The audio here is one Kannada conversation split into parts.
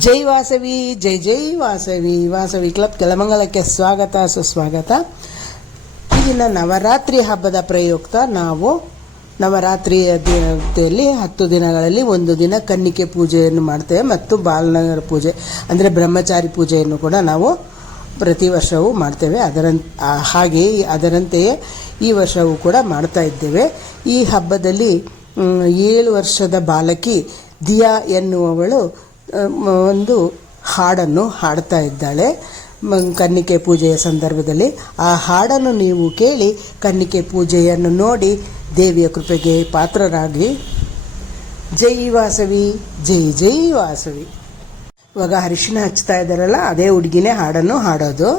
ಜೈ ವಾಸವಿ, ಜೈ ಜೈ ವಾಸವಿ ವಾಸವಿ ಕ್ಲಬ್ ಕೆಲಮಂಗಲಕ್ಕೆ ಸ್ವಾಗತ, ಸುಸ್ವಾಗತ. ಈಗಿನ ನವರಾತ್ರಿ ಹಬ್ಬದ ಪ್ರಯುಕ್ತ ನಾವು ನವರಾತ್ರಿಯ ದಿನದಲ್ಲಿ ಹತ್ತು ದಿನಗಳಲ್ಲಿ ಒಂದು ದಿನ ಕನ್ನಿಕೆ ಪೂಜೆಯನ್ನು ಮಾಡ್ತೇವೆ ಮತ್ತು ಬಾಲನಗರ ಪೂಜೆ, ಅಂದರೆ ಬ್ರಹ್ಮಚಾರಿ ಪೂಜೆಯನ್ನು ಕೂಡ ನಾವು ಪ್ರತಿ ವರ್ಷವೂ ಮಾಡ್ತೇವೆ. ಅದರಂ ಹಾಗೆ ಅದರಂತೆಯೇ ಈ ವರ್ಷವೂ ಕೂಡ ಮಾಡ್ತಾ ಇದ್ದೇವೆ. ಈ ಹಬ್ಬದಲ್ಲಿ ಏಳು ವರ್ಷದ ಬಾಲಕಿ ದಿಯಾ ಎನ್ನುವವಳು ಒಂದು ಹಾಡನ್ನು ಹಾಡ್ತಾ ಇದ್ದಾಳೆ. ಕನ್ನಿಕೆ ಪೂಜೆಯ ಸಂದರ್ಭದಲ್ಲಿ ಆ ಹಾಡನ್ನು ನೀವು ಕೇಳಿ ಕನ್ನಿಕೆ ಪೂಜೆಯನ್ನು ನೋಡಿ ದೇವಿಯ ಕೃಪೆಗೆ ಪಾತ್ರರಾಗಿ ಜೈ ವಾಸವಿ, ಜೈ ಜೈ ವಾಸವಿ. ಇವಾಗ ಅರಿಶಿನ ಹಚ್ತಾ ಇದ್ದಾರಲ್ಲ, ಅದೇ ಹುಡುಗಿನೇ ಹಾಡನ್ನು ಹಾಡೋದು.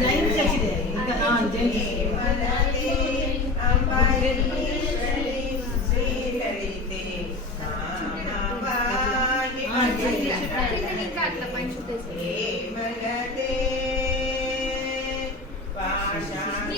జైన్ చేసి ఇంకా జైన్ చేసి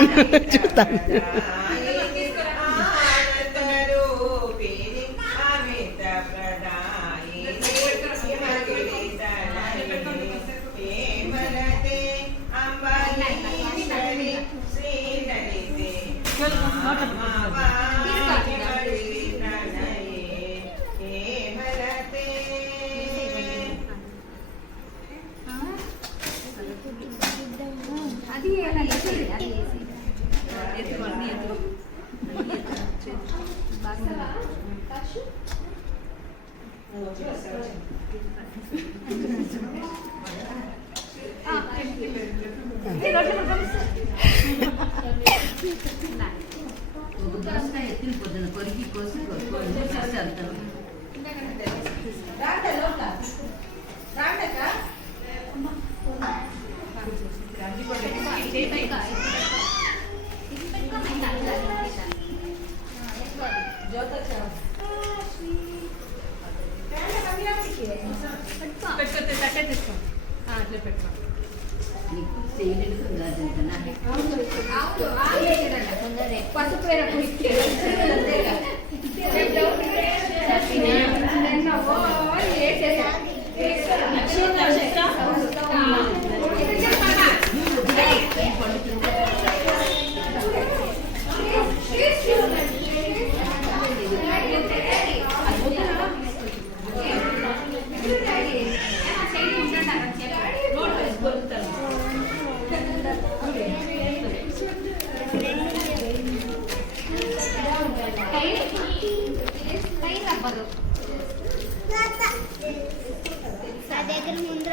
就三 పెట్టుకో నా దగ్గర ముందు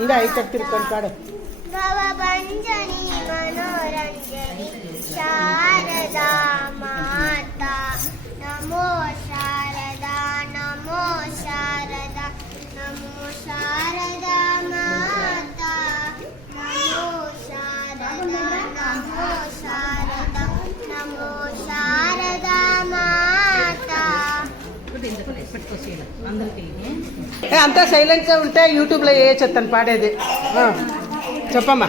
இந்த ಐತಕ್ತಿರ್ಕೊಂಡು ಪಾಡು ಗವಭಂಜನಿ ಮನೋರಂಜನಿ ಶಾರದಾ ಮಾತಾ ನಮೋ ಶಾರದಾ ನಮೋ ಶಾರದಾ ನಮೋ ಶಾರದಾ ಮಾತಾ ನಮೋ ಶಾರದಾ ನಮೋ ಶಾರದಾ అంతా సైలెంట్గా ఉంటే యూట్యూబ్లో ఏ చెత్తను పాడేది? చెప్పమ్మా.